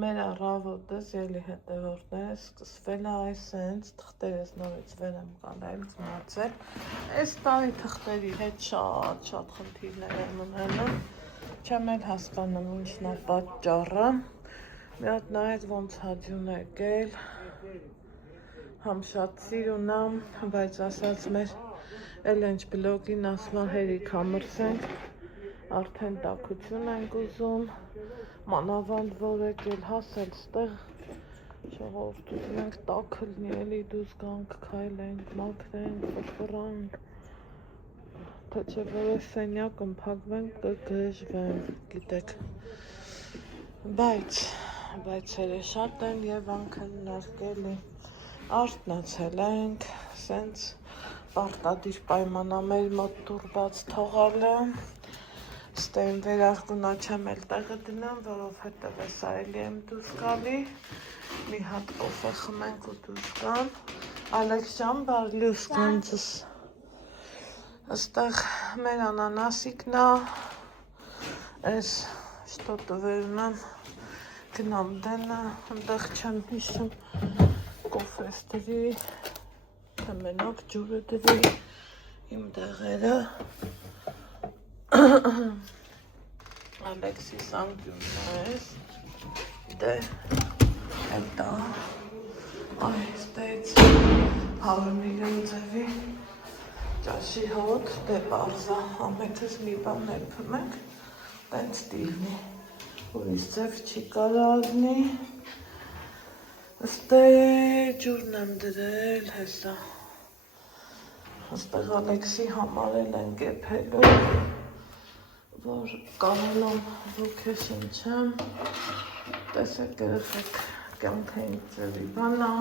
մեր առավոտս ելի հետևորդներս սկսվել է այս հենց թղթերս նորից վեր եմ կանել, ծնացել։ Այս տարի թղթերի հետ շատ խնդիրներ եմ ունենում, չեմ էլ հասկանում ինչն է պատճառը։ Մի հատ նայեց ոնց հաջուն է եկել, համ շատ սիրուն եմ, բայց ասած մեր էլենչ բլոգին ասման հերիք համրսենք, արդեն տաքություն ենք ուզում, մանավանդ որ եկել հասել ստեղ ժողովուրդ ուզում ենք տաք լինի, էլի դուրս գանք, քայլենք, մաքրենք, ֆրֆրանք, թե չէ որոշ սենյակ ընփակվենք կգժվեն, գիտեք, բայց շատ են և անքննարկելի, արթնացել ենք, սենց պարտադիր պայմանա մեր մոտ տուրբաց թողալը, ստեին վերարկունա չեմ էլ տեղը դնեմ, որովհետև էսա էլի եմ դուրս գալի, մի հատ կոֆե խմենք ու դուրս գամ, Ալեքս ջան, բարլյուս կանցս, աստեղ մեր անանասիկն է, ես շտոտը վերունեմ, գնամ դենը, ընդեղ չեմ հիշում, կոֆես դրի, թե մենակ ջուրը դրի, իմ դեղերը, Ալեքսիս անկյունն ես, դե, հետա, այստեց 100 միլիոն ձևի, ճաշի հոտ, դե պարզա, ամեքս մի բան ներքում ենք, տենց տիլնի, ուրիշ ձև չի կարալնի, աստե ջուրն եմ դրել, հեսա, աստեղ Ալեքսի համարել են կեփելու, որ կարելամ ոգեշն չեմ, տեսեք երեխեք կյանքը ինչ ձևի բան է,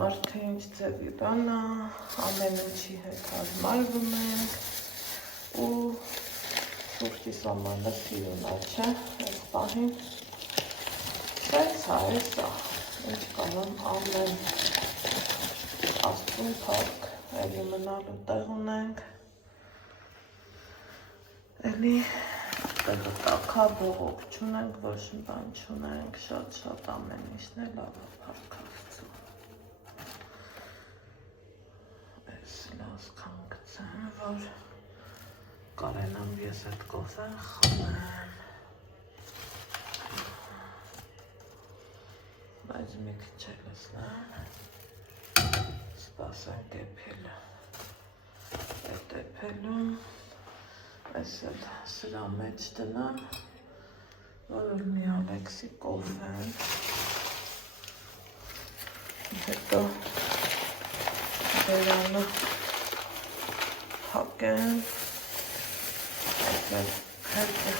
մարդը ինչ ձևի բան է, ամեն ինչի հետ հարմարվում ենք ու սուրճի սամանը սիրուն է, չէ, այս պահին, սենց է, էսա, ինչ կարամ ամեն աստուն փառք, էլի մնալու տեղ ունենք, էլի տեղը տակա, բողոք չունենք, ոչ մի բան չունենք, շատ ամեն ինչն է լավ է, փառք Աստծու։ Այս լասքան գցեմ, որ կարենամ ես այդ կոֆեն խմեմ, բայց մի քիչ էլ ասլեմ, սպասենք էփելը, այդ էփելում, այս էլ սրա մեջ տնամ, որ լինի Ալեքսի կոֆեն, հետո բերանը հակեմ, այդ էլ հետը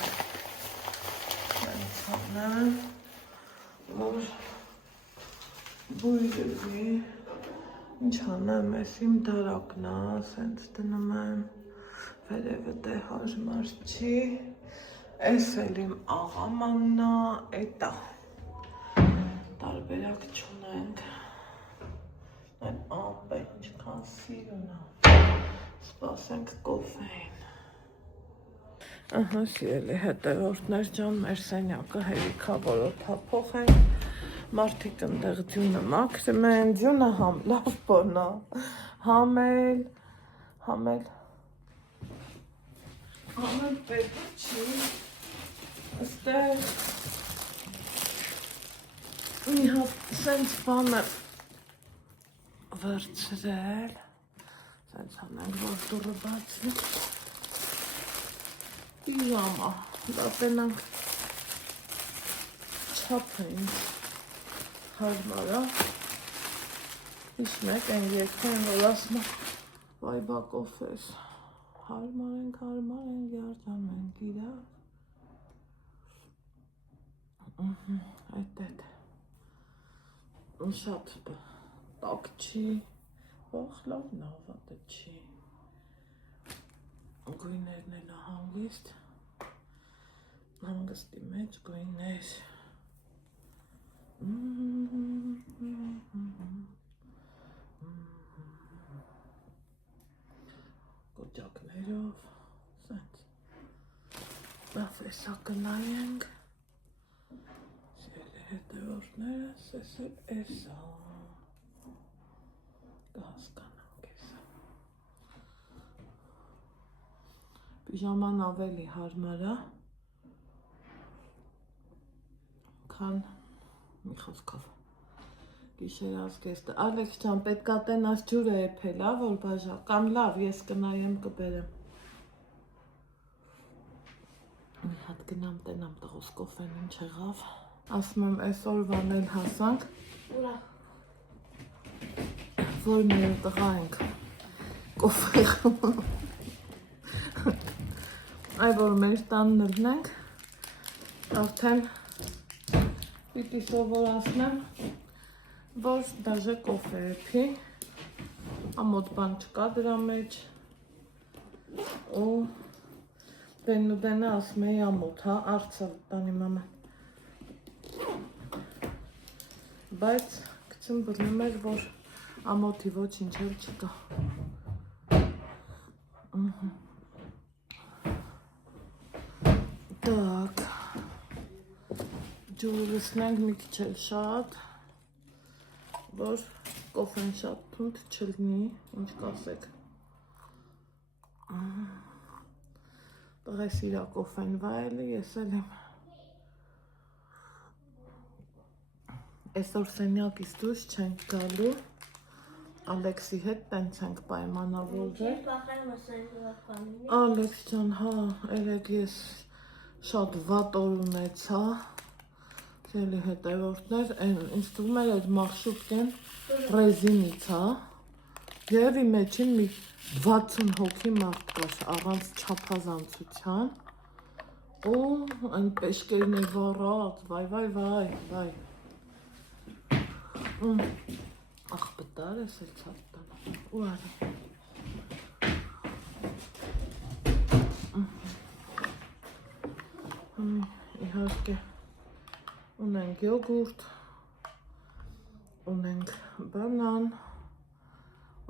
հենց հանեմ, որ բույրվի, ինչ հանեմ, ես իմ դարակն է, սենց դնում եմ, վերևը դե հարմար չի, ես էլ իմ աղամանն է, էտա, տարբերակ չունենք, այն ամպը ինչքան սիրուն է, սպասենք կոֆեին, ահա սիրելի հետևորդներ ջան, մեր սենյակը հերիքա որոթափող ենք, մարդիկ ընդեղ ձյունը մաքրում են, ձյունը համ լավ բան է, համ էլ պետք չի, աստեղ մի հատ սենց բան է վրցրել, սենց հանենք, որ դուրը բացի, իժամա, դա տենանք չապը ինձ հարմար է, իշմեք են երկեն, որ ասմա վայ բա կոֆես, հարմար ենք, երջանում ենք իրար, այդ, շատ տակ չի, ոխ լավն ավատը չի, գույներն էլ հանգիստ, հանգստի մեջ գույներ, կոճակներով, սենց, լավ էսա կնայենք, սիրելի հետևորդներս, ես էլ էսա կհասկանանք էսա պիժաման ավելի հարմար է քան մի խոսքով գիշերազգեստը Ալեքս ջան պետք է տենաս ջուրը էփել որ բաժա կամ լավ ես կնայեմ կբերեմ մի հատ գնամ տենամ տղոս կոֆեն ինչ եղավ ասում եմ այսօրվան էլ հասանք որ մեր տղա ենք կոֆե այ որ մեր տանն լնենք արդեն պիտի սովորացնեմ որ դաժե կոֆե էփի ամոթ բան չկա դրա մեջ ու բեննուբենը ասում էի ամոթ հա արցավ տանի մամա բայց գցում բռնում էր որ ամոթի ոչինչ էլ չկա Так ջուրը լցնենք մի քիչ էլ շատ որ կոֆեն շատ թունդ չլինի ինչ կասեք տղես իրա կոֆեն վայելի ես էլ եմ այսօր սենյակից դուրս չենք գալու Ալեքսի հետ տենց ենք պայմանավորվել Ալեքս ջան հա երեկ ես շատ վատ օր ունեցա Ձելի հետևորդներ ինձ թվում էր այդ մարշրուտկեն ռեզինից հա և իմ մեջին մի 60 հոգի մարդ կար առանց չափազանցության ու այն պեշկերն է վառած վայ ախ բտար ես էլ ցած տան ու արա իհարկե ունենք յոգուրտ ունենք բանան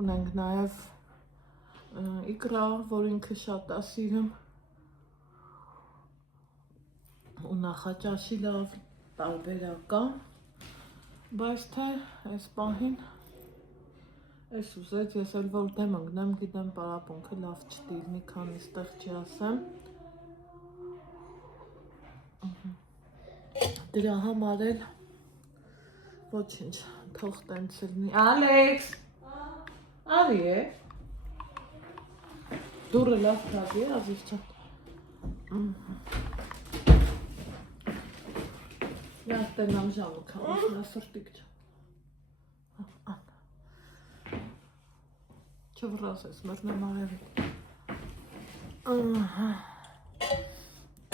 ունենք նաև իկրա որ ինքը շատ է սիրում ու նախաճաշի լավ տարբերակ կա բայց թե այս պահին այս ուզեց ես էլ որ դեմ ընկնեմ գիտեմ պարապունքը լավ չտիլնի քանի ստեղ չի ասեմ դրա համար էլ ոչինչ թող տենց լինի Ալեքս արի է դուրը լավ քաշի ազիզ ջան Ես տենամ ժամը քանս նա սրտիկ ջան չվռաս ես մրնեմ արևիտ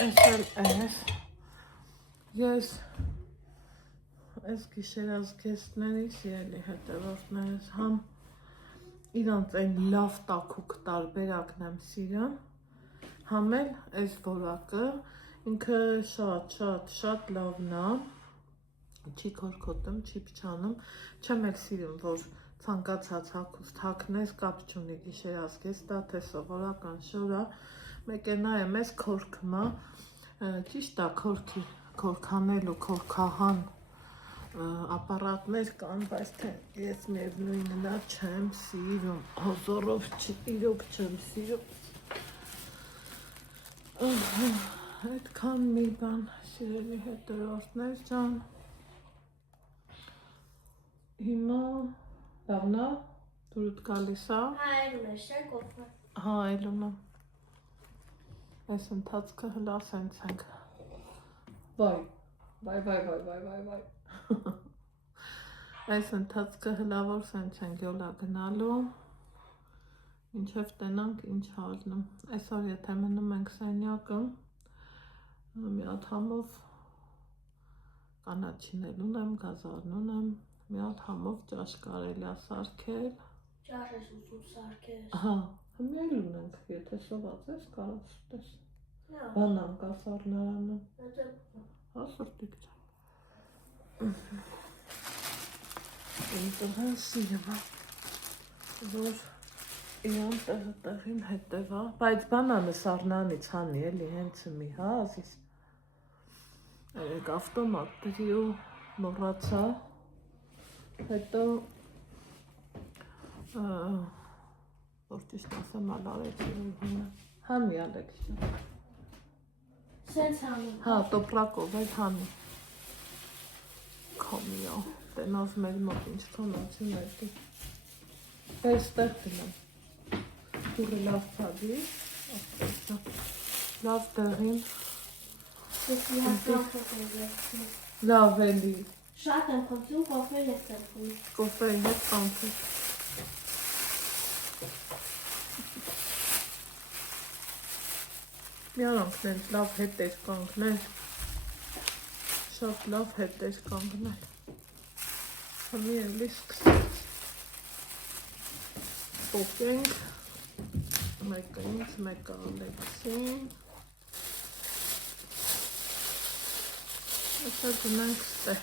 Ես էլ ես ես այս գիշերազգեստների սիրելի հետևորդներս համ իրանց այն լավ տաքուկ տարբերակն եմ սիրում համ էլ այս որակը ինքը շատ լավն է չի քորքոտում, չի փչանում չեմ էլ սիրում որ ցանկացած հագուստ հագնես կապ չունի գիշերազգեստա թե սովորական շորա մեկ է նայեմ ես քորքում ճիշտ է քորքանել ու քորքահան ապարատներ կան բայց թե ես միևնույնն է չեմ սիրում հոզորով իրոք չեմ սիրում այդքան մի բան սիրելի հետևորդներ ջան հիմա լավնա դուրդ գալիս է հա այլունը այս ընթացքը հլա սենց ենք վայ այս ընթացքը հլավոր սենց ենք յոլա գնալու ինչև տենանք ինչ հալնում այսօր եթե մնում ենք սենյակը մի հատ համով կանաչինել ունեմ, գազարն ունեմ, մի հատ համով ճաշ կարելի է սարքել Ճաշ ես ուզում սարքես Հա, հիմա էլ ունենք, եթե սոված ես կարաս ուտես Բանան կա սառնարանը Հա, սրտիկ ջան Իմ տղան սիրում է որ իրան տեղին հետևա, բայց բանանը սառնանից հանի էլի հենց մի հա ազիզ Երեք ավտոմատ դրի ու մոռացա, հետո որ ճիշտ ասեմ ալարեցի հինը, հանի Ալեքսը, Սենց հանում, հա տոպրակով էր հանի, կոմիո, տենով մեր մոտ ինչ կոնացի մերդի, բեր ստեղ դնեմ, դուրը լավ ծագի, լավ տեղին, ես իհարկան խոտել երկցում, լավ էլի, շատ եմ խոտում, կոֆեր ես տրվում, կոֆեի հետ կանքի, միանանք նենց լավ հետեր կանգնել, շատ լավ հետեր կանգնել, հմի էլի սկսեց, պոկենք, մեկը ինձ, մեկը Ալեքսին, Այսա գնանք ստեղ,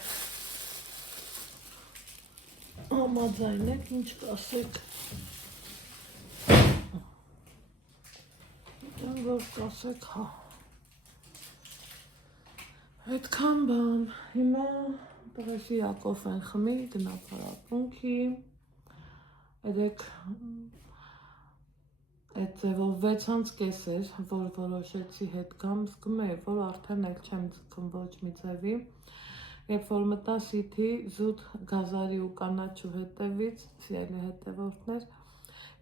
համաձայն եք, ինչ կասեք, որ կասեք, հա, հետքան բան, հիմա տղեսի Ակով են խմի, գնա պարապունքի, երեք այդ ձևով 6:30 էր, որ որոշեցի հետ գամ, զգում էի, որ արդեն էլ չեմ ձգում ոչ մի ձևի, երբ որ մտա Սիթի զուտ գազարի ու կանաչու հետևից, սիրելի հետևորդներ,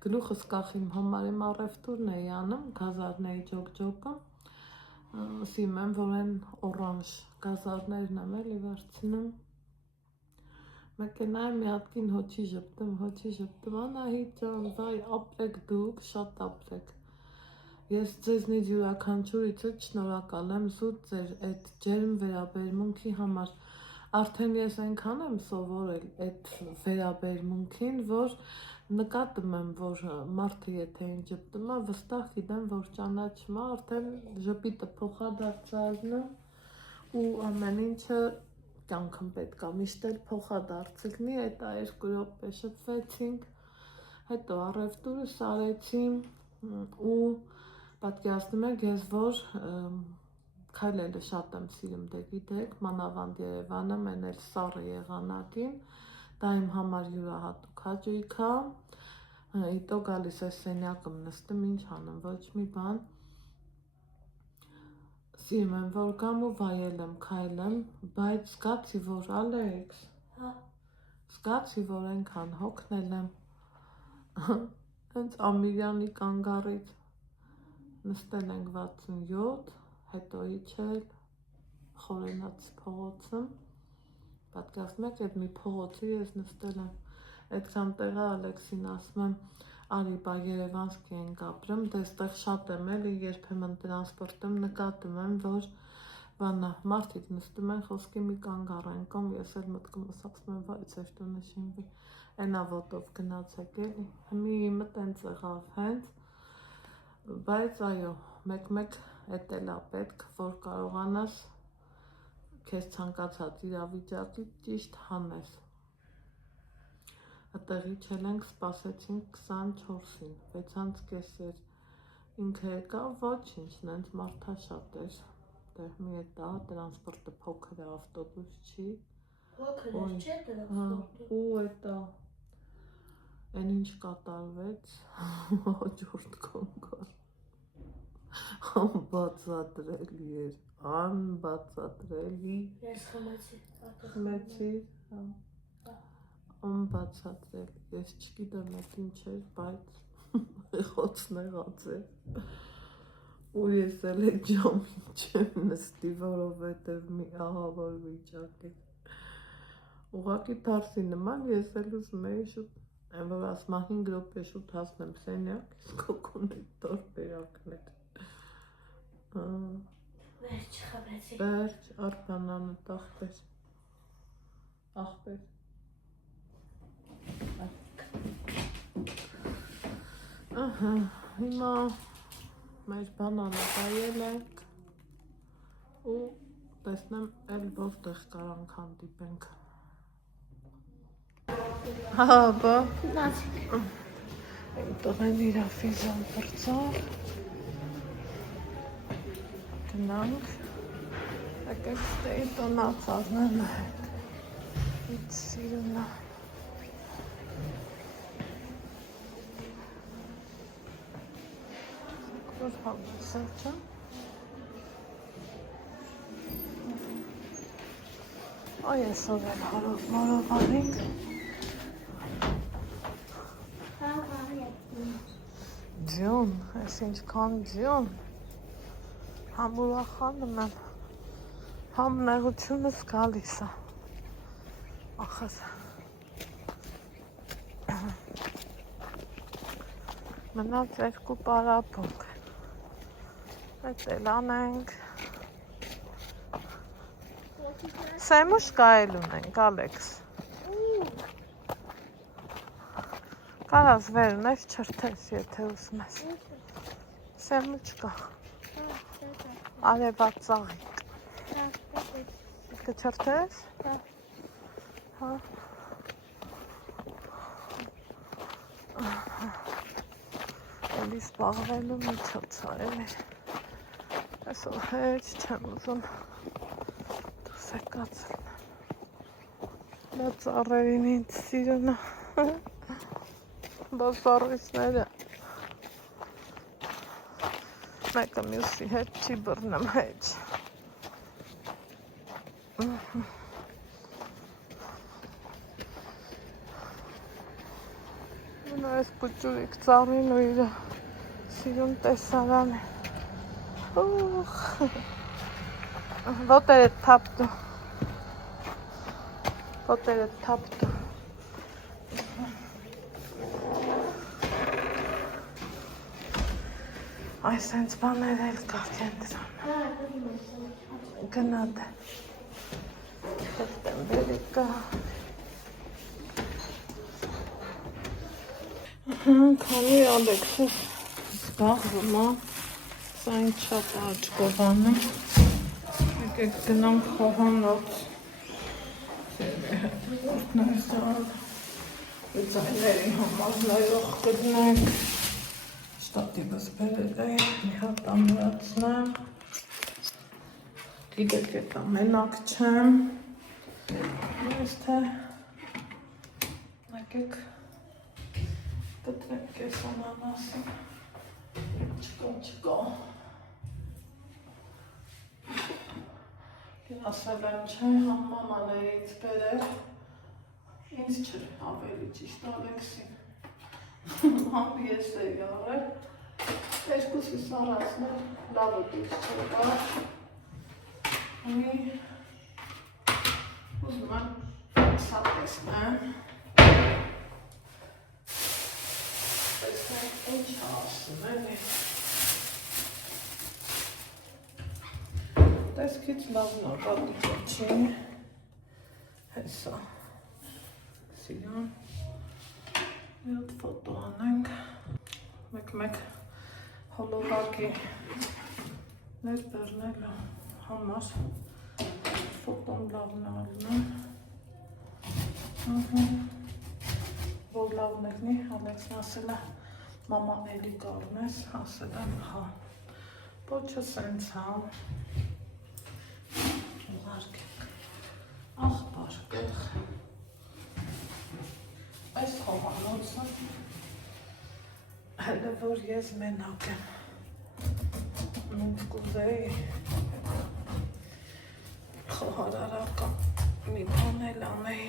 գլուխս կախիմ համար իմ առևտուրն էի անում, գազարների ջոկ-ջոկը, սիմ եմ, որ են օրանժ գազարներն եմ էլի վերցնում, Մեկենայ մի հատկին հոչի ժպտում, Անահիտ ջան, վայ, ապրեք դուք, շատ ապրեք, ես ձեզնից յուրաքանչյուրիցդ շնորհակալ եմ զուտ ձեր այդ ջերմ վերաբերմունքի համար, արդեն ես այնքան եմ սովորել այդ վերաբերմունքին, որ նկատում եմ, որ մարդը եթե ինչ ժպտում է, վստահ գիտեմ, որ ճանաչում է, արդեն ժպիտը փոխադարձալն ու ամեն ինչը կյանքում պետք է միշտ էլ փոխադարձնի, այդ 2 րոպե շփվեցինք, հետո առևտուրս արեցի ու պատկերացնում եք ես, որ քայլելը շատ եմ սիրում, դե գիտեք, մանավանդ Երևանը, մեն էլ սառը եղանակին, դա իմ համար յուրահատուկ հաճույք է, հետո գալիս այս սենյակում նստում, ինչ անեմ, ոչ մի բան, սիրում եմ, որ գամ ու վայելեմ, քայլեմ, բայց զգացի, որ Ալեքս, զգացի, որ այնքան հոգնել եմ, հենց Ամիրյանի կանգառից նստել ենք 67, հետո իջել Խորենաց փողոցը, պատկերացնում եք, այդ մի փողոցի ես նստել եմ, այդքան տեղը Ալեքսին ասում եմ, արի բա Երևանսկի ենք ապրում, դե ստեղ շատ եմ էլի, երբեմն տրանսպորտում նկատում եմ, որ բանա, մարդիկ նստում են, խոսքի մի կանգառ են կում, ես էլ մտքումս ասում եմ, վայ, ձեր տունը շինվի, այնա ոտով գնացեք էլի, հմի իմը տենց եղավ հենց, բայց այո, մեկ-մեկ էդ էլ է պետք, որ կարողանաս քեզ ցանկացած իրավիճակի ճիշտ հանես, Այդտեղ իջել ենք, սպասեցինք 24-ին, 6:30 էր, ինքը եկավ, ոչինչ, նենց մարդաշատ էր, դեղ մի է տա, տրանսպորտը փոքր է, ավտոբուս չի, Փոքր էր, չէ տրանսպորտը, ու էտա, այն ինչ կատարվեց, հաջորդ կանգար, անբացատրելի էր, անբացատրելի, ես խմեցի, անբացատրելի, ես չգիտեմ այդ ինչ էր, բայց եղոցն եղած էր, ու ես էլ այդ ժամին չեմ նստի, որովհետև մի ահավոր վիճակ էր, ուղղակի դարսի նման ես էլ ուզում էի շուտ, այն որ ասում 5 րոպե շուտ հասնեմ սենյակ, իսկ կոկոն այդ տարբերակներ, վերջ խմեցի, վերջ, արբանանը տախպեր, ախպեր, հիմա մեր բանանը բայել ենք ու տեսնեմ էլ որտեղ կարանք հանդիպենք, հա բա, տղեն իրա ֆիզան պրծավ, գնանք, եկեք ստեի տնացազնեմ հետ, Ինձ սիրուն է։ Որ համասել չա։ Այ այսօր էլ հարով մարով ձյուն, այս ինչքան ձյուն, համ ուրախանում եմ, համ նեղությունս գալիս է, ախր, մնաց երկու պարապոկ, այդ էլ անենք, սեմուշկա էլ ունենք, Ալեքս, կարաս վերնես չրթես, եթե ուսում ես, սեմուչկա, արևած ծաղիկ, կչրթես, հա, էլի սպաղվելու միջոց է, էլի, այսօր հեչ չեմ ուզում դուս եկացել, դա ծառերին ինձ սիրուն է, բասարույցները մեկը մյուսի հետ չի բռնում հեչ այս պուճուրիկ ծառին ու իր սիրուն տեսարան ոտերդ թապտու Այս հենց բաներ էլ կար կենտրոն, գնադ է, սեպտեմբերի կա, քանի Ալեքսը զբաղվում է, սա ինձ շատ աճ կողանը, եկեք գնանք խոհանոց, որտներ զալ, ձայների համար լայող գտնենք, Շտատիվս բերել է, մի հատ ամրացնեմ, գիտեք էտ ամենակ չեմ, ես թե եկեք կտրենք կես անանասը, չկա, ասել եմ չէ, համ մամաներից բերել, ինձ չէր ավելի ճիշտ Ալեքսին, համ ես էի արել, երկուսիս առացնել, լավը դիք չկա, ուզում եմ սա տեսնեմ, տեսնենք ինչ ասում էլի, տեսքից լավն է պատիքը չի, հեսա, սիրան, մի հատ ֆոտո անենք, մեկ հոլովակի ներբեռնելու համար ֆոտոն լավն ալնում որ լավն եղնի, Ալեքսն ասել է մաման էլի կարում ես, ասել եմ հա պոչը սենց հա ուղարկենք աղբար գեղ այս խոհանոցը հելը որ ես մենակ եմ ինձ կուզեի խոհարարական մի բան էլ անեի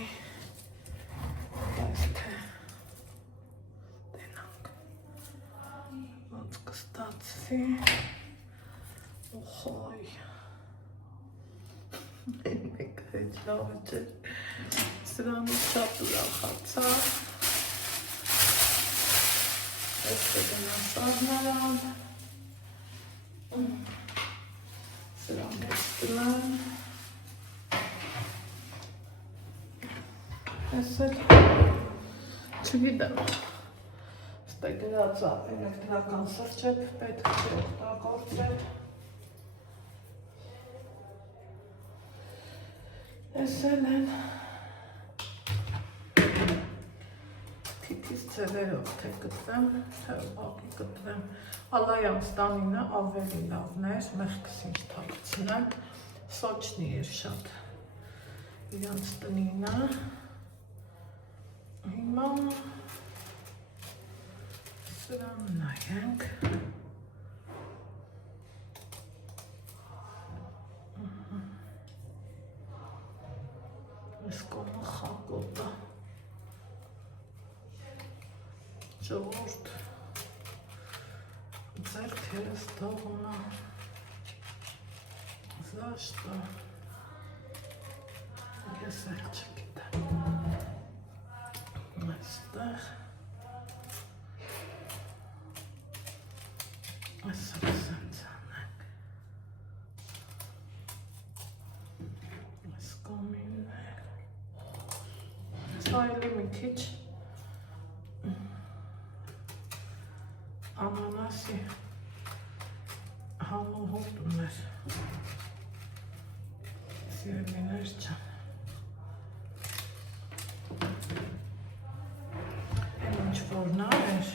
բայց թե տենանք ոնց կստացվի ուխոյ մեկ հեչ լավը չէ սրանից շատ ուրախացա այս կգնան սարնարան սրան ես տնան ես էլ չգիտեմ ստե գրածա էլեկտրական սրճեփ պետք է օգտագործել ես էլ են թիթիզ ծևերով թե գտվեմ, թե ուղղակի գտվեմ Ալայանստանինը ավելի լավն էր, մեղքս ինձ թաքցնեմ, սոչնի էր շատ իրանց տնինը, հիմա սրան նայենք, այս կոմը խակոտը, ժողորդ, ձերքերս թողունա, զաշտը, ես էլ չգիտեմ, այստեղ, այսը սենց անենք, այս կոմիններ, այլի մի քիչ, անանասի համահոտ ուներ, սիրելիներ չան, են ինչ որնա էր,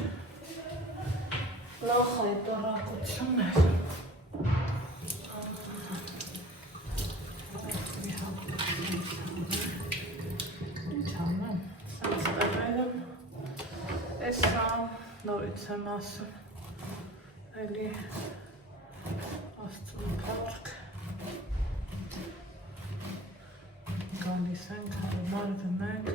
լախ այդ առակություն էր, ինչ անեմ, սենց տեղել եմ, էսա նորից եմ ասում, էլի աստծուն փառք, գալիս ենք, հարմարվում ենք,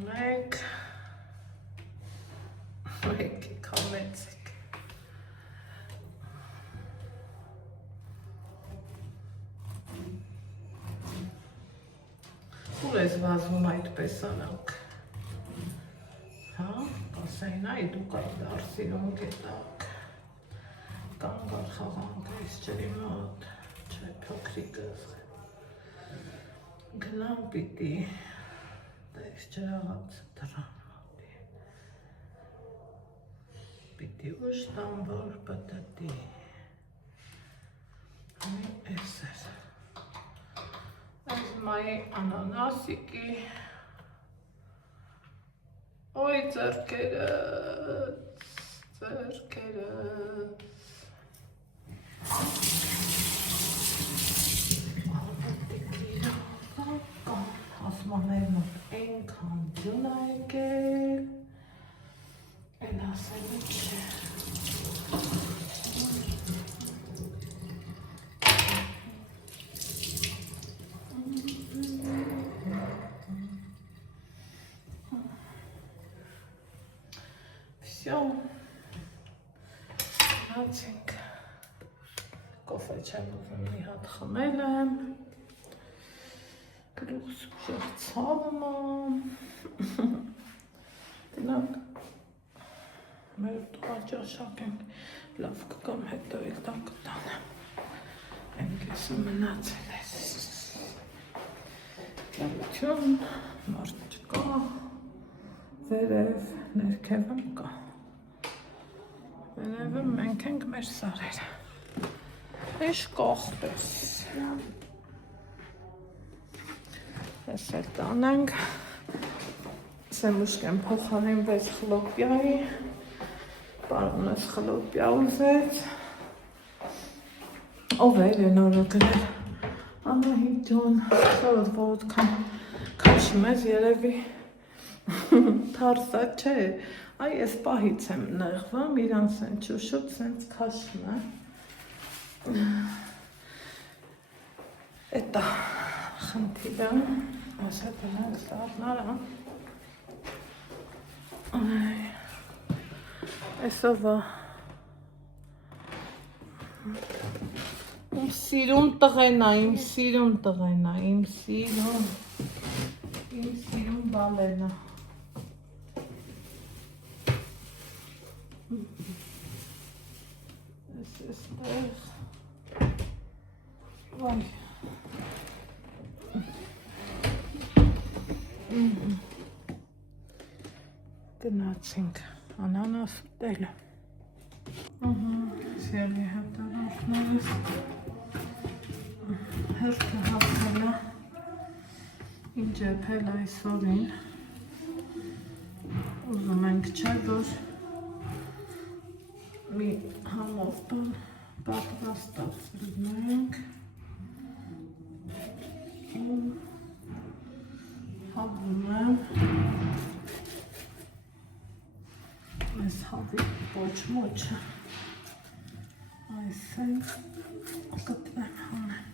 մեկ, մեկի կամեցիկ, ուր ես վազվում այդպես անանք, հա, ասային այ դուք այդ արսիրում գետակ, կամ գար խաղանք այս ջրի մոտ, չէ փոքրիկս, գնամ պիտի, այս ջրաղացը դրան մոտի, պիտի ուշ տամ, որ պտտի, մի էս էր, այս մայի անանասիկի, ոյ ձերքերս, ձերքերս, ասմաներն ենքան ձուն է եկել, էլ ասելու չէ, վսյո, նացինք, կոֆե չեմ ուզում մի հատ խմել եմ, գլուխս ուժեղ ցավում է, գնանք, մեր տղա ճաշակ ենք, լավ կգամ հետո էլ դա կտանեմ, ենքեսը մնացել ես, լավություն, մարդ չկա, վերև, ներքևում կա, վերևում մենք ենք մեր սարերը, ինչ կողպես, ես էլ տանենք, սեմուշկեն փոխարինվեց խլոպյայի, պարոնս խլոպյա ուզեց, ով էր են օրը գրել, Անահիտուն, սորոտ որոտքան քաշում ես երևի, թարսա չէ, այ ես պահից եմ նեղվում, իրանց են ճուշուտ սենց քաշում է, էտա խնդիրը, ասա բնակ սարնարա, այսովա, իմ սիրուն տղենա, իմ սիրուն տղենա, իմ սիրուն բալենա, էստեղ, վայ, գնացինք անանաս ուտելը, սիրելի հետևորդներս, հերթը հասել է Ինչ եփել այսօրին ուզում ենք չէ որ մի համով բան պատրաստած լինենք հավում եմ այս հավի պոչ-մոչը այս է կտվեմ հանեմ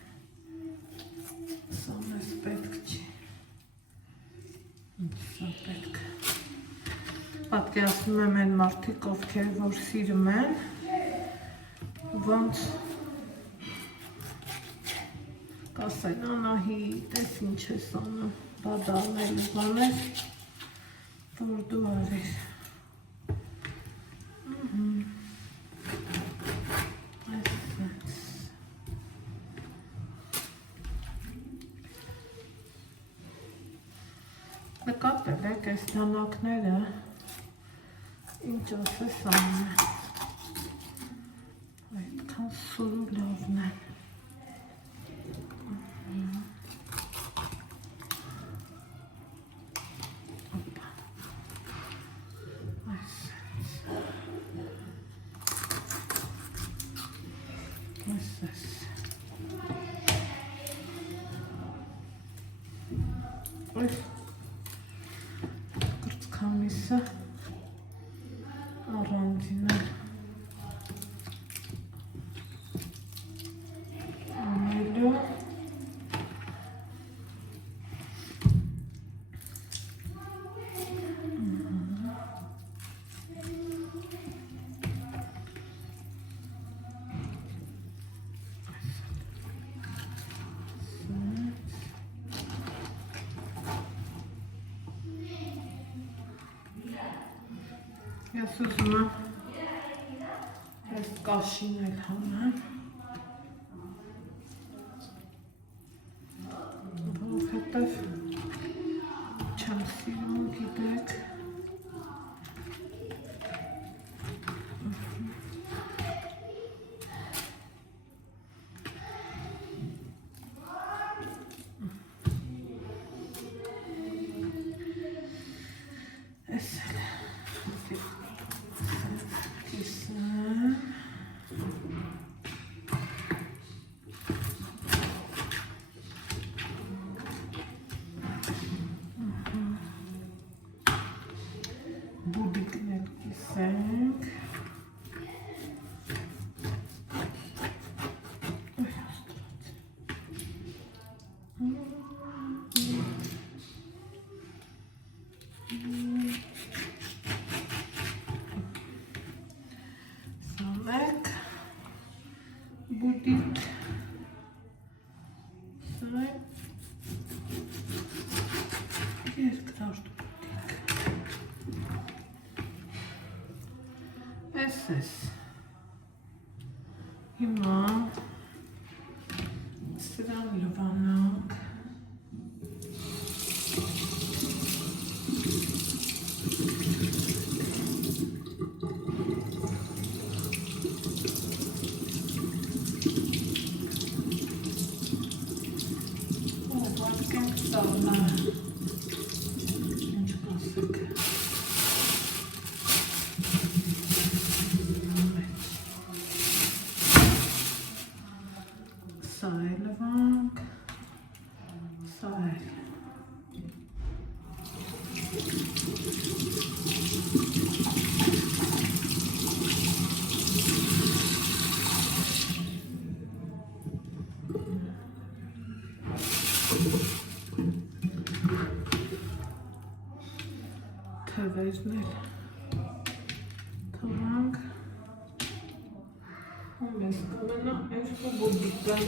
սա մեզ պետք չի սա պետք պատկերացնում եմ այն մարդիկ ովքեր որ սիրում են ոնց կասեն Անահի տես ինչ ես անում բադալներ բաներ որ դու արիր նկատել եք այս դանակները ինչ ասես անում են այդքան սուրու լավն են Կրծքամիսը առանձին է անելու Ես ուզում եմ այս կաշին էլ հանեմ որովհետև չեմ սիրում գիտեք այս էլ բուդիկներ կիսենք սամեք բուդիկ երկրորդ Ես հիմա սրան լվանանք վարկենք սալնա ինչ կասեք Սայլվանք, սայլ թվերն էլ թվանք ու մեզ կմենա երկու բուդիկը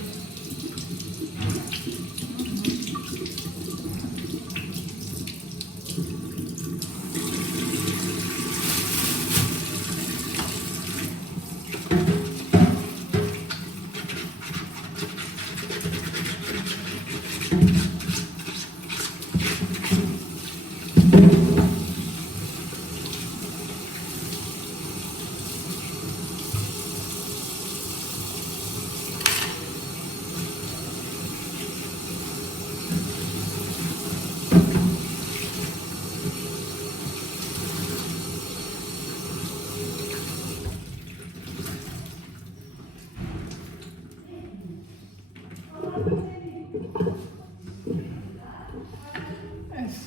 Այս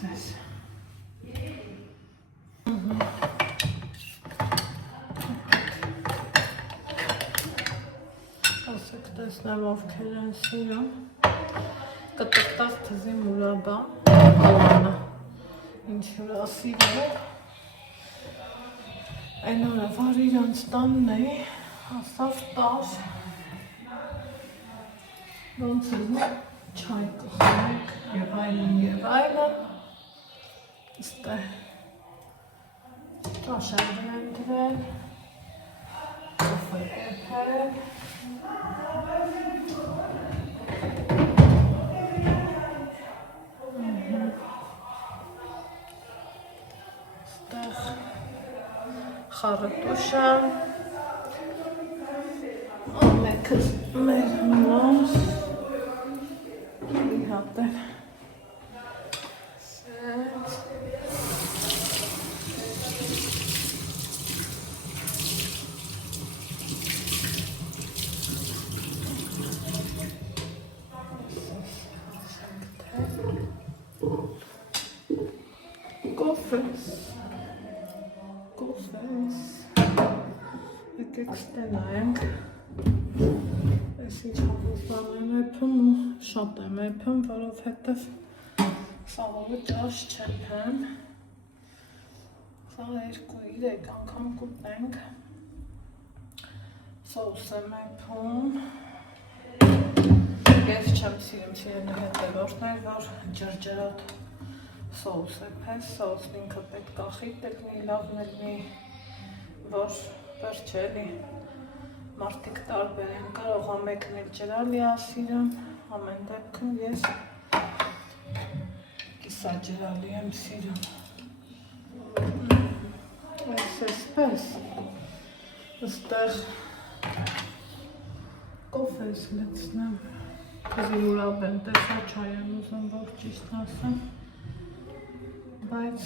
ասեք տեսնեմ ովքեր են սիրում կտկտակ թզի մուրաբա Ալանա ինչ հյուրասիրել է այն օրը որ իրանց տանն էի ասավ տար ոնց ուզում չայ կխմեք և այլն ստեղ ճաշարն են դրել կոֆե էփել ստեղ խառտուշը ամեքս մեր համար մի հատ էլ սետ կոֆես եկեք ստենայենք ես ինչ հավուսան եմ էպում ու շատ եմ էպում, որովհետև սաղովը ճաշ չեմ սաղ 2-3 անգամ կուտենք սոուս եմ էպում ես չեմ սիրում սիրելու հետևորդներ, որ ջրջրատ սոուս էպես, սոուսն ինքը պետք է խիտ ելնի, լավն ելնի, որ վերջելի մարդիկ տարբեր են, կարող է մեկն էլ ջրալի ասիրում, ամեն դեպքում ես կիսաջրալի եմ սիրում։ Այս էսպես, ստեղ կոֆես լցնեմ, կզի ուրապ եմ տեսա չայ եմ ուզում, որ ճիշտ ասեմ, բայց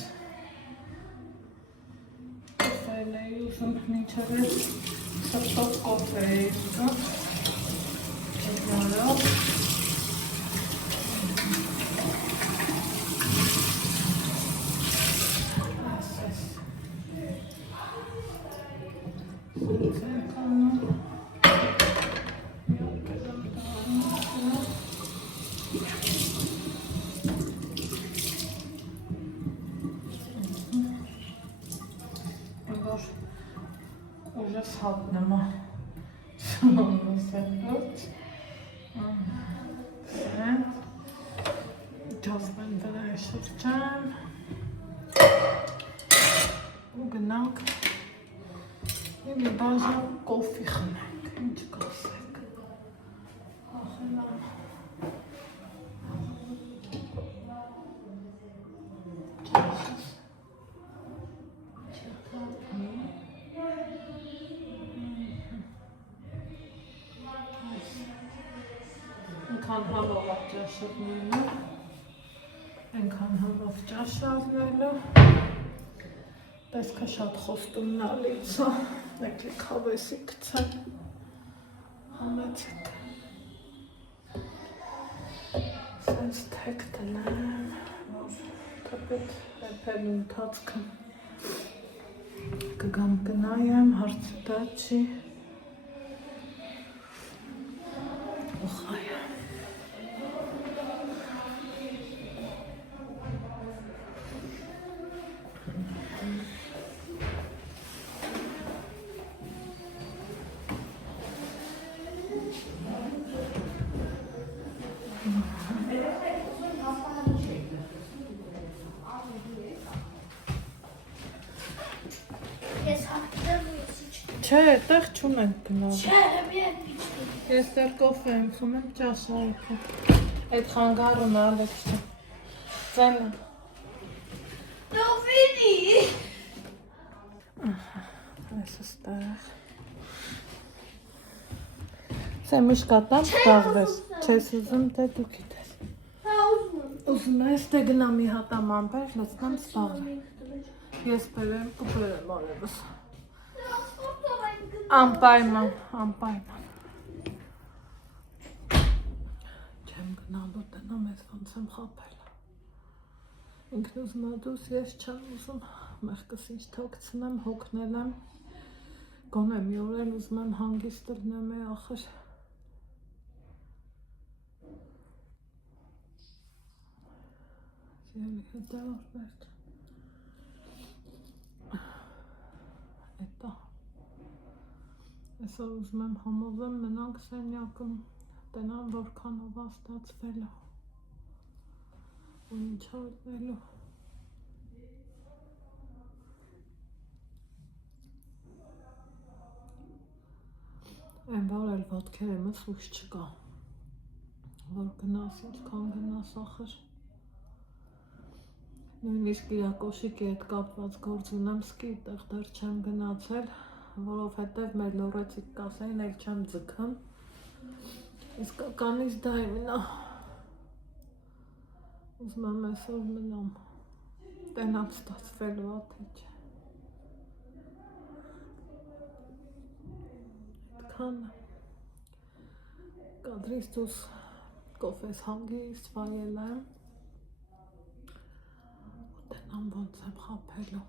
կոֆեն էի ուզում, մինչև է սրտով կոֆե էի ուզում, չենյարով, Ուժս հատնեմ սմանս է լոց ջասմեն վրա է շրջան ու գնանք մի բաժան կոֆի խմենք, ինչ կասեք ախենամ ճաշս չեթապնի Ենքան համով ճաշարնելու, ենքան համով ճաշարնելու, տեսքը շատ խոստումնալից է, եկեք հավեսի գցեմ, համեցեք, սենց թեք տնեմ, որ թպետ էպելու ընթացքը կգամ կնայեմ, հարցը դա չի, ուխայ Չէ, այդտեղ չունենք գնալ։ Չէ, միայն պիչտի։ Ես դեռ կոֆե եմ խմեմ, ճաշարիքը։ Այդ խանգարում է Ալեքսը։ Ձենը։ Դովինի։ Այս ստեղ։ Սա միշկատամ զբաղվես։ Չես ուզում, դե դու գիտես։ Հա, ուզում եմ։ Ուզում ես, դե գնա մի հատ ամանբեր, լցնեմ զբաղվեմ։ Ես բերեմ, կբերեմ արևս։ Անպայման, անպայման։ Չեմ գնալու տնամ ես ոնց եմ խապել։ Ինքն ուզում է դուս, ես չեմ ուզում, մեղքս ինչ թաքցնեմ, հոգնել եմ, գոնե մի օր էլ ուզում եմ հանգիստ լինեմ ախր։ Սիրելի հետևորներ, էտա, այսօր ուզում եմ համոզեմ մնանք սենյակում, տենան որքանով է ստացվելու, ու ինչ արվելու։ Այն որ էլ ոտքերիմս ուշ չկա, որ գնաս, ինչքան գնաս ախր։ Նույնիսկ իրակոշիկի հետ կապված գործ ունեմ, սկի տեղ դեռ չեմ գնացել, որովհետև մեր լորեցիկ կասեին, էլ չեմ ձգում, իսկականից դա իմնա, ուզում եմ այսօր մնամ, տենամ ստացվելու ա, թե չէ։ Այդքանը, կադրից դուս կոֆես հանգիստ վայել եմ, ու տենամ ոնց եմ խապելու,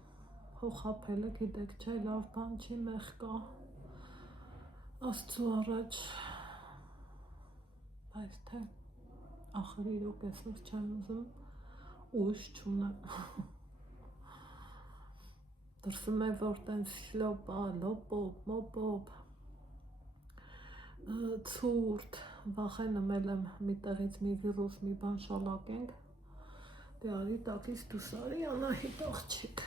հո խապելը գիտեք չէ, լավ բան չի, մեղ կա, Աստծու առաջ, բայց թե, ախր իրոք այսօր չեմ ուզում, ուշ չունեմ, դրսում է որ տենց լոպա, լոպոպ, մոպոպ, ցուրտ, վախենում եմ մի տեղից մի վիրուս, մի բան շալակենք, դե արի տակից դուս արի Անահիտ աղջիկ,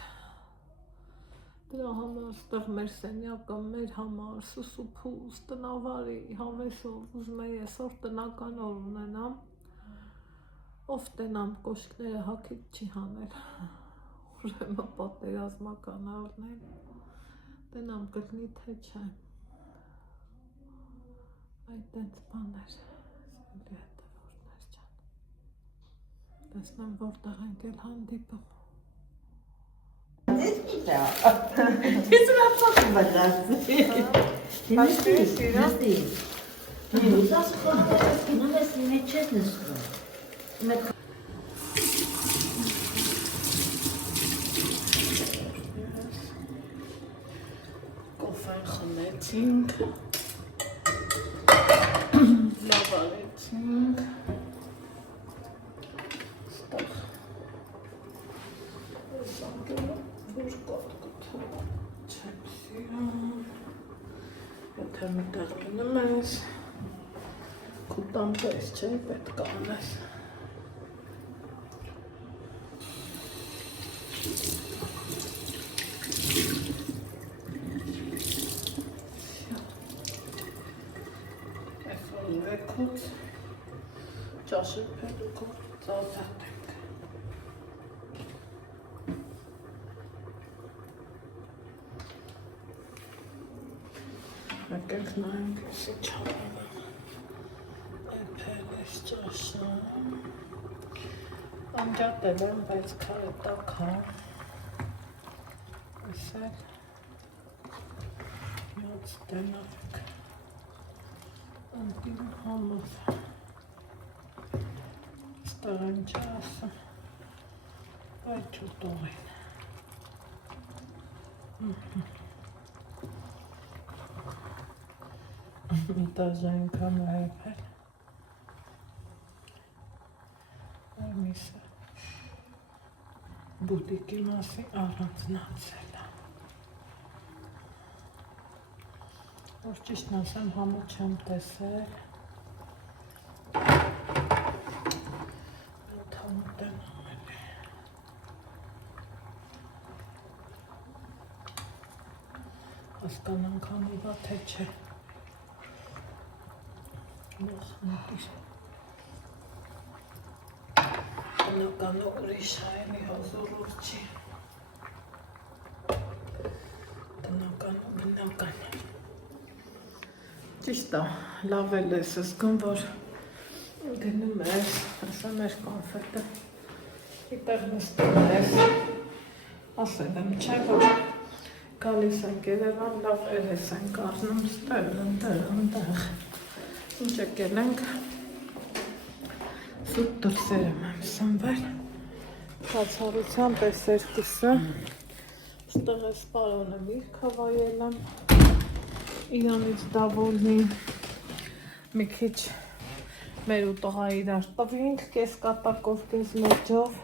դրա համար ստեղ մեր սենյակը մեր համար, սուսուփուս, տնավարի, հավեսով, ուզում էի այսօր տնական օր ունենամ, ով տենամ կոշկները հագից չի հանել, ուրեմն պատերազմական առնել, տենամ կլնի թե չէ, այդ տենց բաներ, սիրելի հետևորդներ ջան, տեսնեմ որտեղ ենք էլ հանդիպում։ Ես rapporto badassi. Pasti, sira? Usas cosas que no les necesito. Կոֆեն խմեցինք, լավ արեցինք, ստեղ այս անգելը որ կատկոտ չեմ սիրում, եթե մի տեղ գնում ես, կուտամ պես չէ, պետք անես։ Եկոց ճաշը փելուկով ծազատենք։ Եկենք նայենք ես ինչ հավանեմ։ Էփել ես ճաշը։ Անջատել եմ, բայց քարը տակ հա։ Ասել յոց տնավեք։ Անտին համով ստեղ են ճասը, այդ չուտող են։ Միտաժային կամայով են։ Արմիսը բուտիկի մասին առանձնացել է։ Որ ճիշտն ասեմ, համը չեմ տեսել։ Ընդհանուր ամեն է։ Հասկանանք անիվա թե չէ։ Մոխնատիր։ Բնականը ուրիշ այլի հազորով չի։ Տնականը բնական։ Ճիշտ է, լավ էլ ես զգում, որ գնում ես, ասա մեր կոնֆետը, իտեղ նստում ես, ասել եմ, չէ, որ գալիս ենք Երևան, լավ երես ենք առնում, ստեղ, ընդեղ, ինչ եկել ենք, սուտ դրսերում եմ սնվել, Բացառությամբ այս երկուսը ստեղ է սպարոնը միրգը վայել եմ իրանից դավոլնի մի քիչ մեր ու տղայի իրար տվինք կես կատակով կես մեջով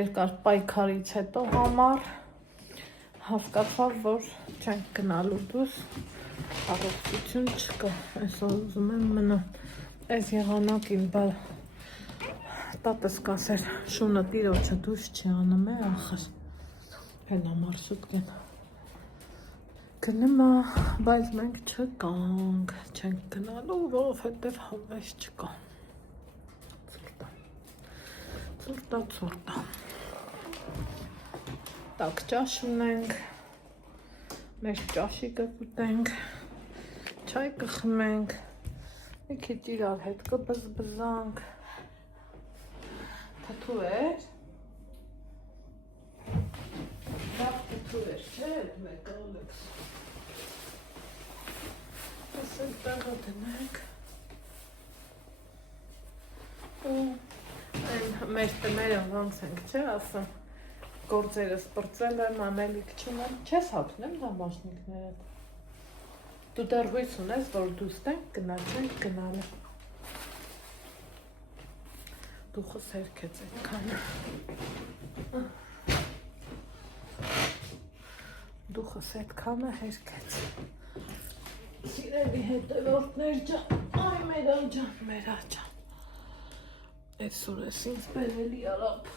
երկար պայքարից հետո համար հասկացավ, որ չենք գնալու դուրս առողջություն չկա այսօր ուզում եմ մնամ այս եղանակին տատս կասեր շունը տիրոջը դուրս չի անում է ախր հենա մարսուտ կեն գնմա բայց մենք չկանք չենք գնալու որովհետև հավես չկա ծուրտա տակ ճաշ ունենք մեր ճաշիկը կուտենք չայ կխմենք մի քիչ իրար հետ կբզբզանք Թաթու էր լավ թաթու էր չէ մեկ Ալեքս ես էլ տեղը դնենք ու այն մեր տները ոնց ենք չէ ասում գործերը սպրծել եմ ամելիք չունեմ չես հապնեմ դամաշնիկներդ դու դեռ հույս ունես որ դուստ ենք գնալ չենք գնալը Դուխս հերքեց այդքանը Դուխս այդքանը հերքեց Սիրելի հետևորդներ ջան Այ մերա ջան Այսօր ես ինձ բերելի արապ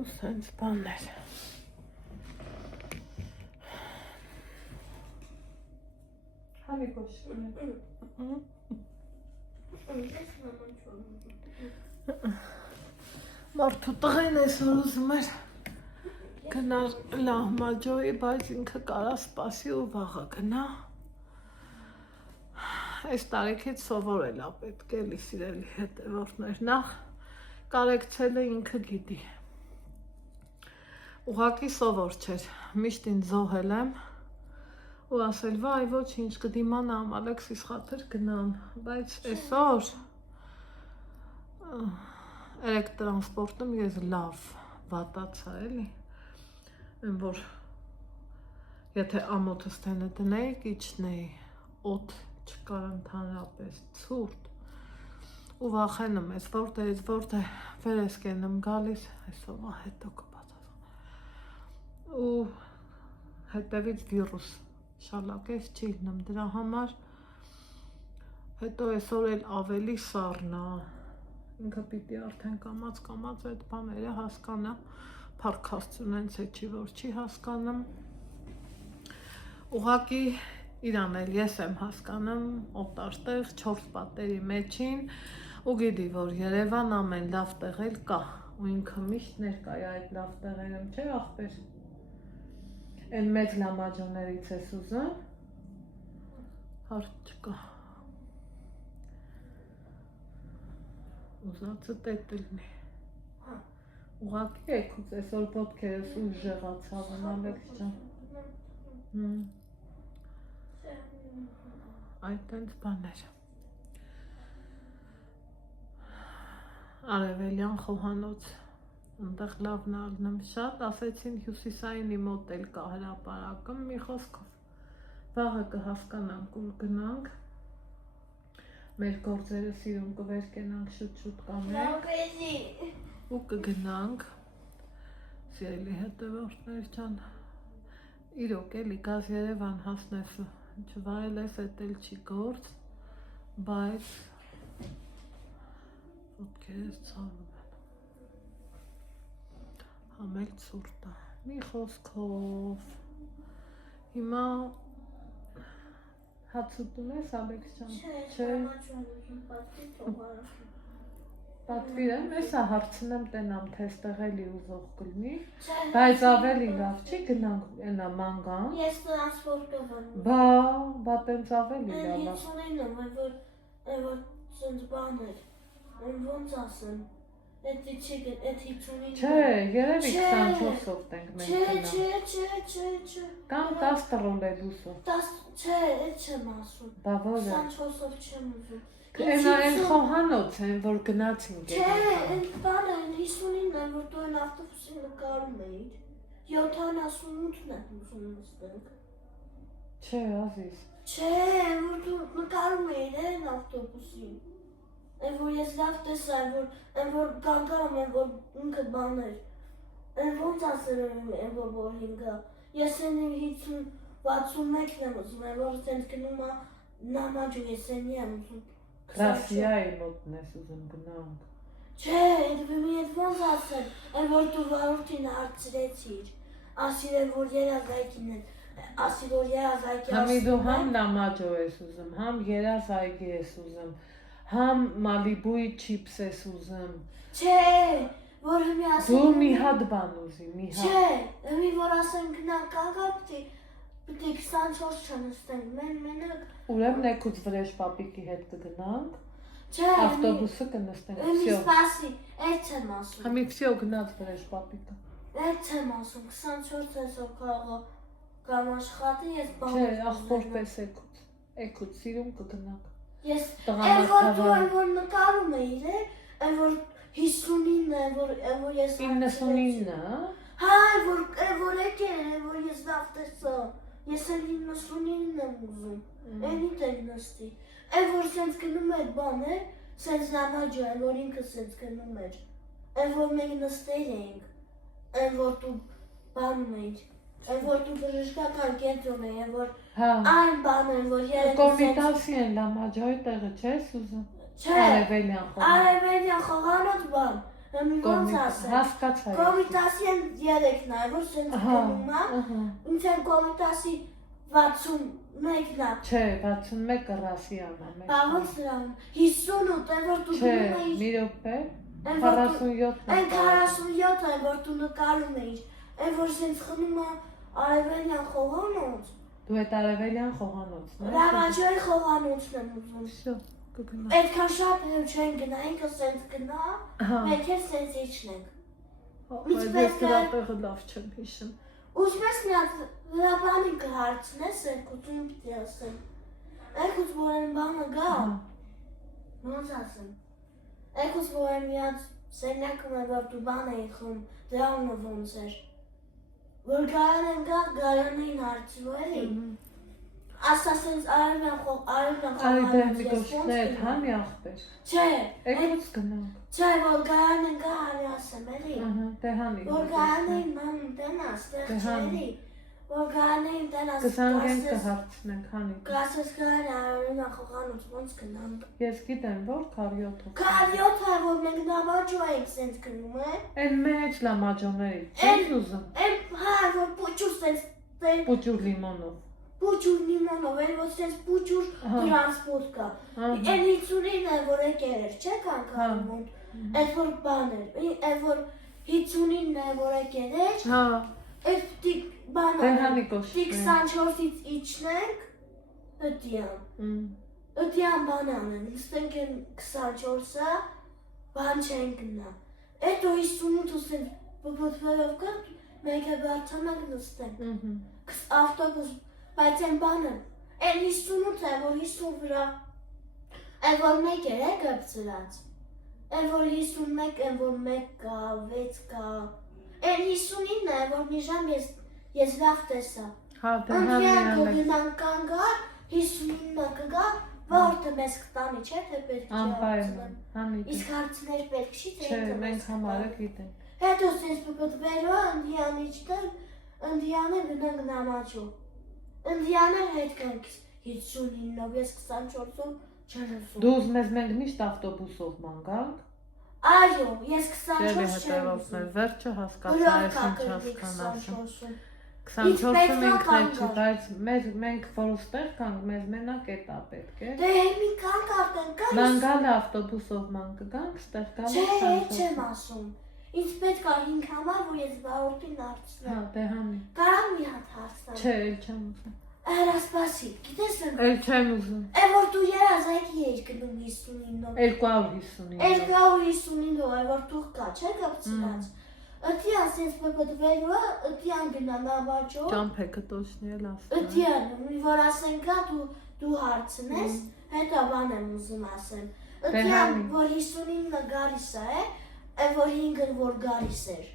ու սենց բաներ Հավի գոշ Մարդու տղեն այսօր ուզում էր գնար լահմաջոյի, բայց ինքը կարա սպասի ու վաղը գնա Այս տարիքից սովորել ա պետք էլի սիրելի հետևորդներ նախ կարեկցել է ինքը գիտի ուղղակի սովոր չէր միշտ ինձ զոհել եմ ու ասել վայ ոչինչ կդիմանամ Ալեքսիս խաթր գնամ բայց այսօր էլեկտրանսպորտում ես լավ վատացա էլի այն որ եթե ամոթս տենը դնեի իջնեի օդ չկար ընդհանրապես ցուրտ ու վախենում ես որտե վերես կենեմ գալիս այսօր հետո կբացասեմ ու հետևից վիրուս շալակես չի լինում դրա համար հետո այսօր էլ ավելի սառնա ինքը պիտի արդեն կամաց այդ բաները հասկանա փառքաստուն հենց է չի որ չի հասկանում ուղղակի իրան էլ ես եմ հասկանում օտարտեղ 4 պատերի մեջին ու գիտի որ Երևան ամեն լավ տեղ էլ կա ու ինքը միշտ ներկա է այդ լավ տեղերում չէ ախպեր Են մեծ լամաջոներից ես ուզում, հարդ չկա, ուզածը տետ լնի, ուղակի եկուց այսօր ոտքերս ու ժեղացավ Ալեքս ջան, այդ տենց բաներ, արևելյան խոհանոց Ընդեղ լավն ալնեմ շատ, ասեցին հյուսիսայինի մոտ էլ կա հրապարակում, մի խոսքով վաղը կհասկանանք ու գնանք, մեր գործերը սիրում կվերկենանք շուտ կանենք ու կգնանք, սիրելի հետևորդներ ջան, իրոք էլի գազ Երևան հասնես, չվայել ես էտ էլ չի գործ, բայց ոտքերս ցավում Համել ցուրտ է, մի խոսքով, հիմա հաց ուտում ես Ալեքս ջան, պատվիր եմ, եսա հարցնեմ տենամ թե ստեղ էլի ուզող կլնի, բայց ավելի լավ չի գնանք ենա մանգան, Ես տրանսպորտով եմ, բա տենց ավելի լավ է, ես ունենում, որ սենց բան էր, ոնց ասեմ, Էդի ծունի։ Չէ, երևի 24-ով տենք մենք գնալ։ Չէ։ Կամ 10 տրոլեյբուսով։ 10 չէ, այդ չեմ ասում։ Բա որը։ 24-ով չեմ ուզում։ Այն խոհանոց են, որ գնացինք։ Չէ, այդ բանը 59-ն է, որ դու այն ավտոբուսին նկարում էիր։ 78-ն է ուզում նստենք։ Չէ, ազիզ։ Չէ, որ դու նկարում էիր այն ավտոբուսին։ Այն որ ես լավ տեսա, այն որ կանգարում են, որ ինքը բաներ։ Այն ոնց ասել են, որ հինգա։ Ես այն 50-61-ն եմ ուզում, այն որ սենց գնում է նամաջու ես այնի եմ ուզում։ Գրասիայի մոտն ես ուզում գնանք։ Չէ, մի էդ ոնց ասել, այն որ դու վարորդին հարցրեցիր, ասիր են, որ երազայքին են, ասիր, որ երազայքի Համի դու համ նամաջո ես ուզում, համ երազայքի ես ուզում, համ մալիբույի չիպս ես ուզում։ Չէ, որ մի ասեմ։ Դու մի հատ բան ուզի, մի հատ։ Չէ, մի որ ասեմ գնանք կանգապտի, պիտի 24 չնստենք, մենակ։ Ուրեմն եկուց վրեժ պապիկի հետ կգնանք, Չէ, ավտոբուսը կնստենք, մի վսյո։ սպասի, այդ չեմ ասում։ Համի վսյո գնաց վրեժ պապիկը։ Այդ չեմ ասում, 24 այսօր կարող կամ աշխատի, ես բան։ Չէ, ախոր պես եկուց, սիրում կգնանք։ Ես այն որ դու այն որ նկարում էիր, այն որ 59-ն է, որ ես 99-ը, հա, որ եկել է, որ ես լավ տեսա։ Ես էլ 99-ն եմ ուզում։ Այնի տեղ նստի։ Այն որ սենց գնում է բան է, սենց նամաջը, այն որ ինքը սենց գնում էր։ Այն որ մենք նստել էինք։ Այն որ դու բանում էիր։ Այն որ դու բժշկական կենտրոն էի, այն որ այն բանը, որ երեք կոմիտասի են լամաջոյի տեղը չես ուզում։ Չէ, արևելյան խողանոց բան, մի ոնց ասել։ Հասկացա։ Կոմիտասի են երեքն է, որ սենց գնում է, ինձ են կոմիտասի 61-ն է։ Չէ, 61-ը Ռասիանն է։ Բա ոնց նրան, 58, այն որ դու գնում Չէ, էիր։ մի րոպե, 47-ն Այն 47 է, որ դու նկարում էիր, այն որ սենց խնում է արևելյան խողանոց։ Դու այդ արևելյան խողանոցն ես։ Լավաջոյի խողանոցն եմ ուզում։ Всё, կգնա։ Այդքան շատ չեն գնա, ինքը սենց գնա, մենք էլ սենց իջնենք։ Ես դրա տեղը լավ չեմ հիշում։ Ուզում ես մի հատ լաբանի կհարցնես, երկուտում պիտի ասեմ։ Երկուտ որ են բանը գա, ոնց ասեմ։ Երկուտ որ են մի հատ սենյակում է, որ դու բան էի խում, դրանը ոնց էր։ Որ գարան են գա, գարանին հարցու էլի։ Ասա սենց արևյան Այ դե մի դոշներ, համի ախպեր։ Չէ, Եկուց գնանք։ չէ, որ գարան են գա, հարի ասեմ էլի։ Դե համի։ Որ գարանին ման տնաս, տեղ չելի։ Որ գարանին տնաս, Կզանգենք կհարցնենք, հանի։ կասես գարան արևյան խողանոց ոնց գնանք։ Ես գիտեմ, որ կարյոթով։ Կարյոթ է, որ մենք նավաջու ենք սենց գնում է։ Են մեջ լամաջոների, չես ուզում։ Են, հա, որ պուճուր սենց, Պուճուր լիմոնով։ պուճուր նիմանով, են որ սենց պուճուր տրանսպորտ կա։ Են 50-ին է, որ եկեր էր, չէ կանգարում ոն, այդ որ բան էր, են որ 50-ին է, որ եկեր էր, այդ բան Դե հանի կոշներ։ 24-ից իջնենք, հտյան։ Հտյան բան անեն, նստենք են 24-ը, բան չեն գնա։ Էդո 58-ը սենց բպոտվելով կա, մենք է բարձանակ նստենք։ Ավտոբուս, բայց են բանը, են 58 է, որ 50 վրա, են որ մեկ էր է գպցրած, են որ 51, են որ 1 կա, 6 կա, են 59 է, որ մի ժամ ես լավ տեսա, ընդրյան կգնան կանգար, 59-ը կգա, որտը մեզ կտանի չէ, թե պետք չի հարցնեմ, իսկ հարցներ պետք չի, թե ինքը մեզ կտանի, հետո սենց պպտվելու ընդյան իջտել, ընդյանը գնանք նամաջու, ընդյանը հետ կանք 59-ով, ես 24-ով չեն ուզում։ Դու ուզում ես մենք միշտ ավտոբուսով ման գանք։ Այո, ես 24 չեմ ուզում։ Վերջը հասկացա, ես ինչ հասկանացում։ 24-ը մենք չի, բայց մենք որ ուստեղ կանք, մեզ մենակ էտ է պետք է։ Դե մի կանք արդեն կա։ Ման գալը ավտոբուսով ման կգանք, ստեղ գալը 24-ով։ Չէ, չեմ ասում։ Ինձ պետք է 5 համար, որ ես վարորդին հարցնեմ։ Հա, դե հանի։ Կարամ մի հատ հարցնեմ։ Չէ, էլ չեմ ուզում։ Հեռասպասի, գիտես եմ։ Էլ չեմ ուզում։ Է որ դու երազայքի էիր գնում 259 259 259 որ դուք կա, չէ՞ կապցրած։ Ըդյան սենց բպտվելու է, ըդյան գնա նավաճով։ Ճամփեքը տոշնել ասա։ Ըդյան, որ ասենք դու հարցնես, հետո բան եմ ուզում ասեմ։ Ըդյան, որ 59-ը գարիս է, որ 5-ը որ գարիս էր։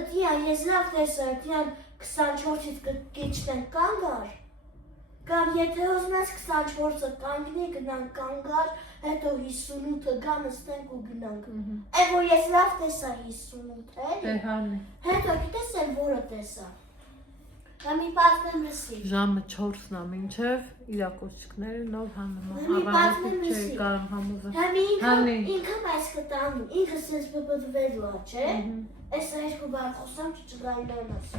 Ըդյան, ես լավ տեսա, ըդյան 24-ից կիչնենք կանգար, կամ եթե ուզում ես 24-ը կանգնի, գնանք կանգար, հետո 58-ը գա նստենք ու գնանք։ Որ ես լավ տեսա 58 էլի, հետո գիտես եմ որը տեսա։ Դա մի պատմեմ լսի։ Ժամը 4-ն է մինչև իրակոչիկները նոր հանում Մի պատմեմ չէ լսի։ կարամ համոզել։ Հəmi ինքը այս կտանում, ինքը սենց բպտվելու է, չէ։ Այս երկու բան խոսամ չճգայլանաս։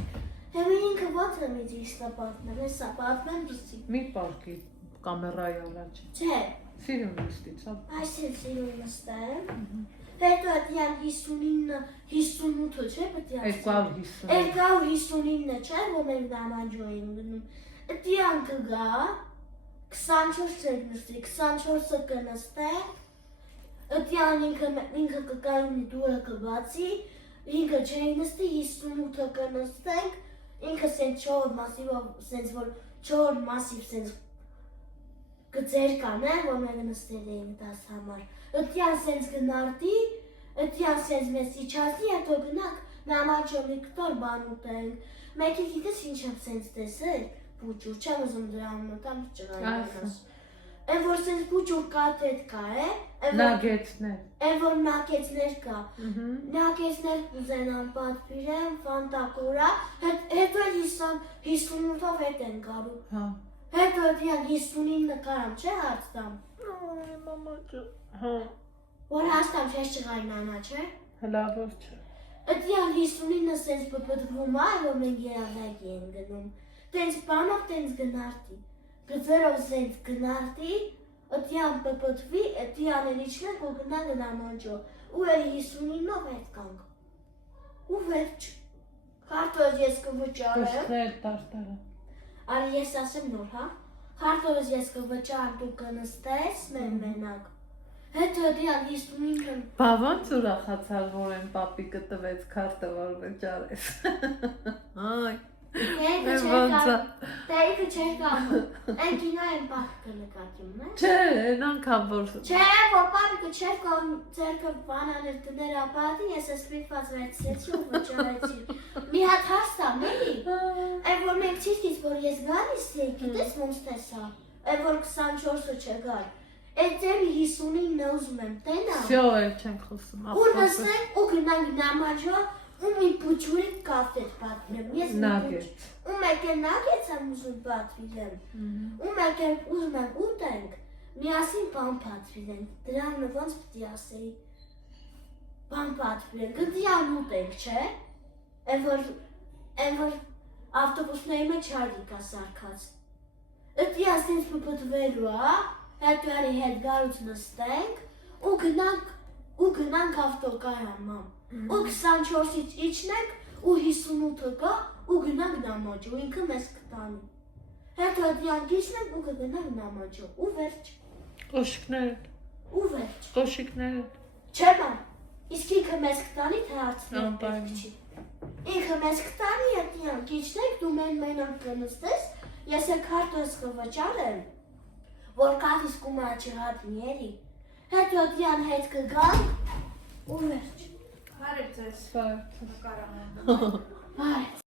Հəmi ինքը ոնց եմ իսկա պատմեմ, հեսա պատմեմ լսի։ Մի պարկի կամերայի առաջ։ Չէ։ Սիրուն նստից, հա։ Այս էլ սիրուն նստեմ։ Հետո ատյան 59-ը, 58-ը չէ պտի ասեմ։ 259-ը չէ, որ մենք դամանջո ենք գնում։ Ատյան կգա, 24 ենք նստի, 24-ը կնստենք, ատյան ինքը կկայունի դուրը կբացի, ինքը չենք նստի, 58-ը կնստենք, ինքը սենց չոր մասիվով, սենց որ չոր մասիվ սենց կծեր կան է, որ մենք նստել էինք դաս համար։ Ըդյան սենց գնարդի, ըդյան սենց մեզ իչացի, հետո գնանք նամաճոմի կտոր բան ուտենք։ Մեկի գիտես ինչ եմ սենց տեսել, բուջուր, չեմ ուզում դրա անոտամ չղայնանաս։ Են որ սենց բուջուր կատետ կա է, են որ նակեցներ կա, նակեցներ կուզենան պատվիրեմ, ֆանտակորա, հետո 58-ով հետ են գարու։ Հետո ըդյան 59-ը կարամ չէ հարցտամ։ Որ հաստամ չես չղայնանա, չէ։ Հլավոր չէ։ Ըդյան 59-ը սենց բպտվում է, որ մենք երավայքի են գնում։ Տենց բանով տենց գնարդի։ Գծերով սենց գնարդի, ըդյան բպտվի, ըդյան էլ իչնենք ու գնանք նամանջով։ Ու էլ 59-ով հետ կանք։ Ու վերջ։ Քարտոզ ես կվճարեմ։ Կուշքներ տարտարը։ Արի ես ասեմ նոր, հա։ Քարտոզ ես կվճարեմ, դու կնստես մենակ։ Հետո դիան 59-ը։ Բա ոնց ուրախացար, որ են պապիկը տվեց քարտը, որ վճարես։ Այ։ Դեիքը չէր կամում, են կինո են պապիկը նկատում, է։ Չէ, են անգամ որ։ Չէ, որ պապիկը չէր կամում, ձերքը բանաներ տներ ապատի, ես ես պիտված վերցեցի ու վճարեցի։ Մի հատ հարստամ, էլի։ Են որ մենք չիրքից, որ ես գալիս էի, գիտես ոնց տեսա, են որ 24-ը չգար։ Այդ դեպի 59-ը ուզում եմ տենա։ Всё, էլ չենք խոսում։ Ու նստենք ու գնանք նամաջո ու մի բուջուրի կաֆե պատմեմ։ Նագետ։ Ու մեկ էլ նագեց եմ ուզում պատվիրեմ։ Ու մեկ էլ ուզում եմ ուտենք, միասին բան պատվիրենք։ Դրան ոնց պիտի ասեի։ Բան պատվիրենք, գտիան ուտենք, չէ։ Են որ ավտոբուսների մեջ հարգի կա սարքած։ Ըդի ասենց պպտվելու է, հետո արի հետ գարուց նստենք ու գնանք ավտոկայան մամ։ Ու 24-ից իջնենք ու 58-ը գա ու գնանք նամաջո, ինքը մեզ կտանի։ Հետո դիան գիջնենք ու կգնանք նամաջո, ու վերջ։ Կոշիկները։ Ու վերջ։ Կոշիկները։ Չէ ման, իսկ ինքը մեզ կտանի, թե հարցնենք պետք չի։ Ինքը մեզ կտանի, դիան գիջնենք, դու մենակ կնստես, ես էլ քարտոզ կվճարեմ, որ կատիս կումա չհատնի էլի։ Հետո դիան հետ կգանք ու վերջ։ Բարև ձեզ։ Բարև։ Նկարահանում։ Բարև։